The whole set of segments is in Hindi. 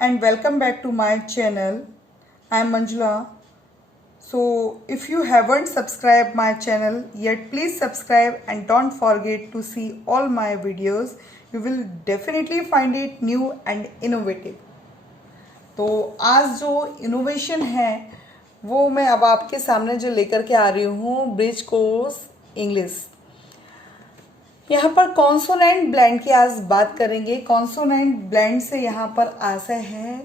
and welcome back to my channel. I am Manjula. So if you haven't subscribed my channel yet, please subscribe and don't forget to see all my videos. You will definitely find it new and innovative. तो आज जो इनोवेशन है वो मैं अब आपके सामने जो लेकर के आ रही हूँ ब्रिज कोर्स इंग्लिश। यहाँ पर कॉन्सोनेंट ब्लेंड की आज बात करेंगे। कॉन्सोनेंट ब्लेंड से यहाँ पर आशय है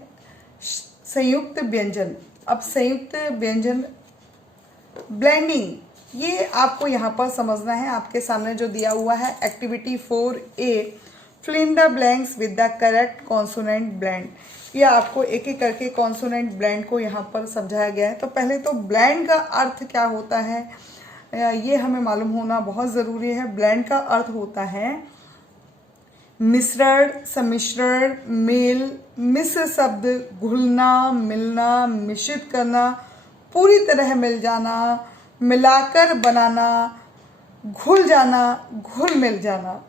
संयुक्त व्यंजन। अब संयुक्त व्यंजन ब्लेंडिंग ये आपको यहाँ पर समझना है। आपके सामने जो दिया हुआ है activity 4A, fill in the blanks with the correct consonant blend. ये आपको एक एक करके कॉन्सोनेंट ब्लेंड को यहाँ पर समझाया गया है। तो पहले तो ब्लेंड का अर्थ क्या होता है ये हमें मालूम होना बहुत ज़रूरी है। ब्लेंड का अर्थ होता है मिश्रण, सम्मिश्रण, मेल, मिश्र शब्द, घुलना, मिलना, मिश्रित करना, पूरी तरह मिल जाना, मिलाकर बनाना, घुल जाना, घुल मिल जाना,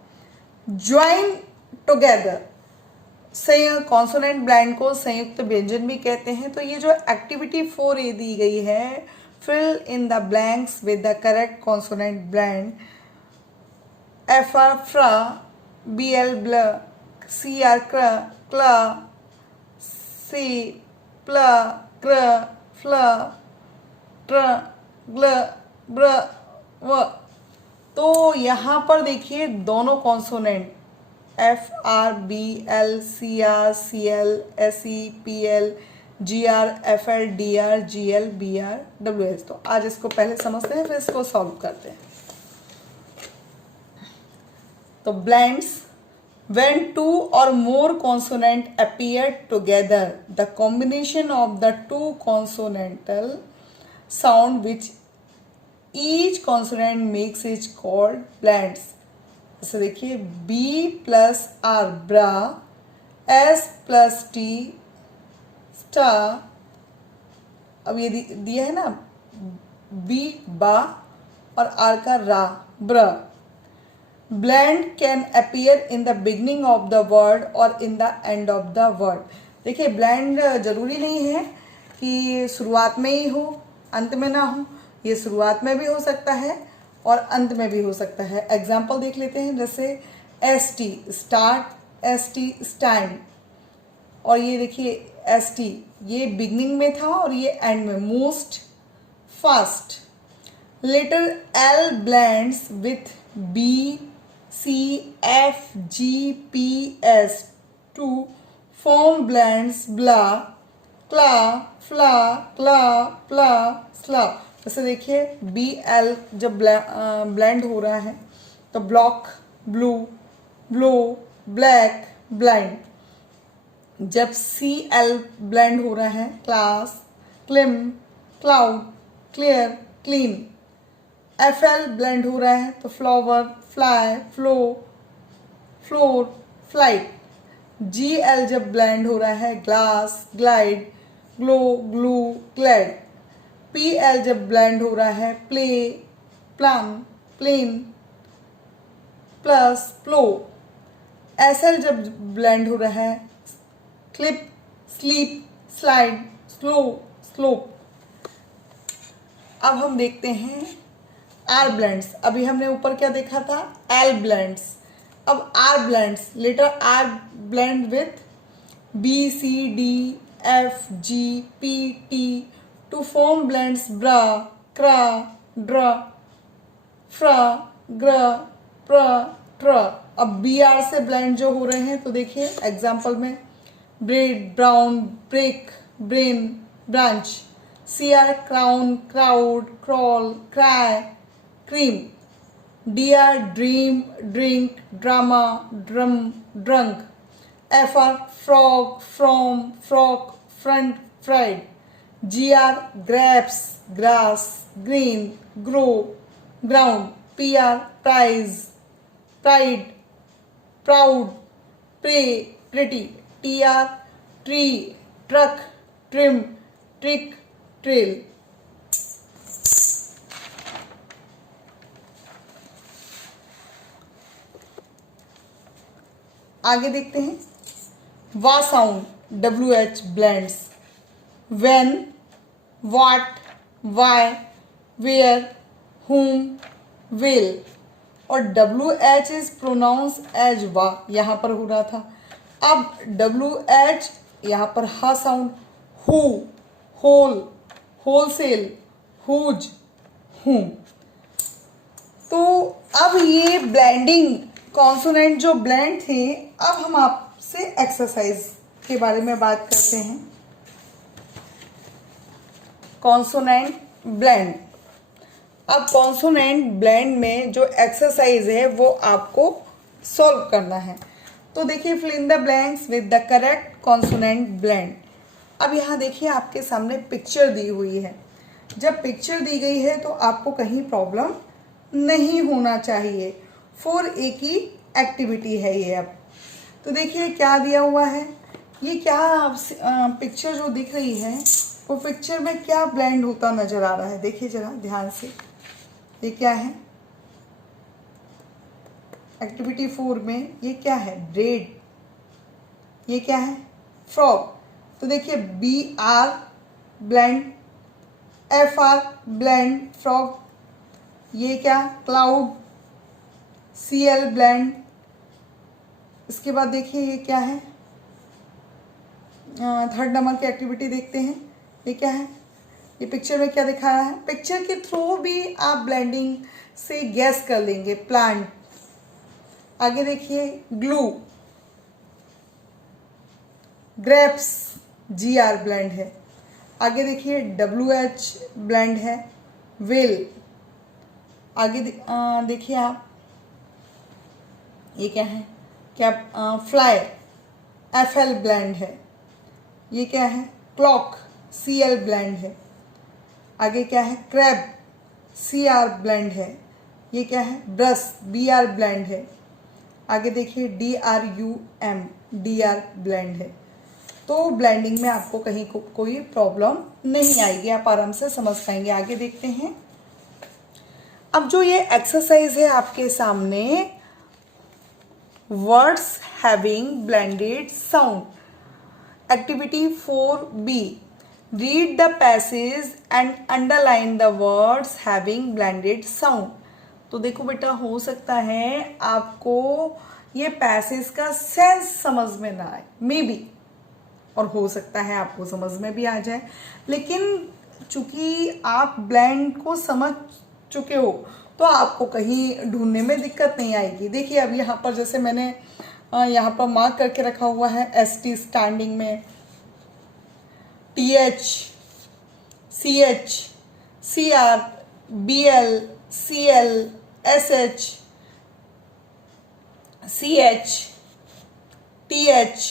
ज्वाइन टुगेदर। कॉन्सोनेंट ब्लेंड को संयुक्त व्यंजन भी कहते हैं। तो ये जो एक्टिविटी 4A दी गई है, fill in the blanks with the correct consonant blend. FR fra, BL bl, CR cr, cla, C pla, gr, fla, tr, gl, br, w। तो यहाँ पर देखिए दोनों consonant FR, BL, CR, CL, SE, PL, GR, FL, DR, GL, BR, WS। तो आज इसको पहले समझते हैं फिर इसको सॉल्व करते हैं। तो blends when two or more consonant appear together, the combination of the two consonantal sound which each consonant makes is called blends। जैसे देखिए B plus R ब्रा, S plus T स्टार। अब ये दिया है ना बी बा और आर का रा ब्र। Blend can appear in the beginning of the word और in the end of the word. देखिए ब्लेंड जरूरी नहीं है कि शुरुआत में ही हो अंत में ना हो। ये शुरुआत में भी हो सकता है और अंत में भी हो सकता है। एग्जाम्पल देख लेते हैं, जैसे ST स्टार्ट, ST स्टैंड। और ये देखिए ST ये बिगनिंग में था और ये एंड में most, fast. Letter L blends with B, C, F, G, P, S to form blends ब्ला, क्ला, फ्ला, क्ला, प्ला, स्ला। जैसे देखिए BL जब ब्लेंड हो रहा है तो block, blue, blow, black, blind. जब CL ब्लेंड हो रहा है class, climb, cloud, clear, clean. FL blend हो रहा है तो flower, fly, flow, floor, flight. GL जब ब्लेंड हो रहा है glass, glide, glow, glue, glad. PL जब ब्लेंड हो रहा है प्ले, प्लान, प्लेन, प्लस, प्लो। SL जब ब्लेंड हो रहा है clip, sleep, slide, slow, slope. अब हम देखते हैं R ब्लेंड्स। अभी हमने ऊपर क्या देखा था L ब्लेंड्स। अब R blends, letter R blend with B, C, D, F, G, P, T to form blends ब्रा, क्रा, ड्रा, फ्रा, ग्र, प्र, ट्र। अब BR से ब्लेंड जो हो रहे हैं तो देखिए एग्जाम्पल में bread, brown, break, brain, branch. CR crown, crowd, crawl, cry, cream. DR dream, drink, drama, drum, drunk. FR frog, from, frock, front, fried. GR grapes, grass, green, grow, ground. PR prize, pride, proud, pray, pretty. TR tree, truck, trim, trick, trail. आगे देखते हैं वा sound. WH blends. When, what, why, where, whom, will. और WH इज प्रोनाउंस एज वा, यहाँ पर हो रहा था. अब WH यहाँ पर हा sound, who, whole, wholesale, whose, whom. तो अब ये ब्लेंडिंग कॉन्सोनेंट जो ब्लेंड थे, अब हम आपसे एक्सरसाइज के बारे में बात करते हैं. Consonant blend. अब कॉन्सोनेंट ब्लेंड में जो एक्सरसाइज है वो आपको सॉल्व करना है. तो देखिए, fill in the blanks with the correct consonant blend. अब यहाँ देखिए आपके सामने पिक्चर दी हुई है. जब पिक्चर दी गई है तो आपको कहीं प्रॉब्लम नहीं होना चाहिए. 4A की एक्टिविटी है ये. अब तो देखिए क्या दिया हुआ है. ये क्या पिक्चर जो दिख रही है वो पिक्चर में क्या ब्लेंड होता नजर आ रहा है. देखिए जरा ध्यान से. ये क्या है एक्टिविटी 4 में. ये क्या है ब्रेड. ये क्या है फ्रॉग. तो देखिए BR blend, FR blend frog. ये क्या क्लाउड, CL ब्लेंड. इसके बाद देखिए ये क्या है, थर्ड नंबर की एक्टिविटी देखते हैं. ये क्या है, ये पिक्चर में क्या दिखाया है. पिक्चर के थ्रू भी आप ब्लेंडिंग से गैस कर लेंगे. प्लांट. आगे देखिए ग्लू, ग्रेप्स, GR ब्लेंड है. आगे देखिए WH ब्लेंड है, वेल. आगे देखिए आप, ये क्या है, क्या फ्लाई, FL ब्लेंड है. ये क्या है क्लॉक, CL ब्लेंड है. आगे क्या है क्रैब, CR ब्लेंड है. ये क्या है ब्रश, BR ब्लेंड है. आगे देखिए DRUM, DR ब्लेंड है. तो ब्लेंडिंग में आपको कहीं कोई प्रॉब्लम नहीं आएगी, आप आराम से समझ पाएंगे. आगे देखते हैं. अब जो ये एक्सरसाइज है आपके सामने, words having blended sound. Activity 4B, read the passage and underline the words having blended sound. तो देखो बेटा, हो सकता है आपको ये पैसेज का सेंस समझ में ना आए, मे बी, और हो सकता है आपको समझ में भी आ जाए. लेकिन चूंकि आप ब्लेंड को समझ चुके हो तो आपको कहीं ढूंढने में दिक्कत नहीं आएगी. देखिए अब यहाँ पर जैसे मैंने यहाँ पर मार्क करके रखा हुआ है ST स्टैंडिंग में, TH, CH, CR, BL, CL, SH, CH, TH.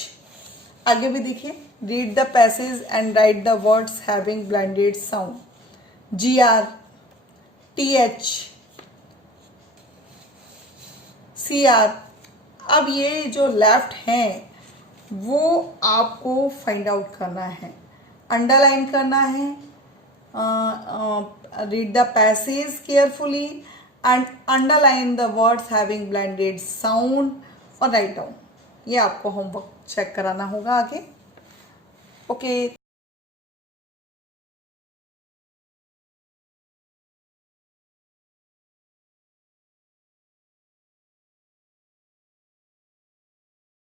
आगे भी देखिए, read the passage and right the words having blended sound. GR, TH, CR. अब ये जो लेफ्ट हैं वो आपको फाइंड आउट करना है, अंडरलाइन करना है. Read the passage carefully and underline the words having blended sound और राइट डाउन. ये आपको होमवर्क चेक कराना होगा आगे. ओके.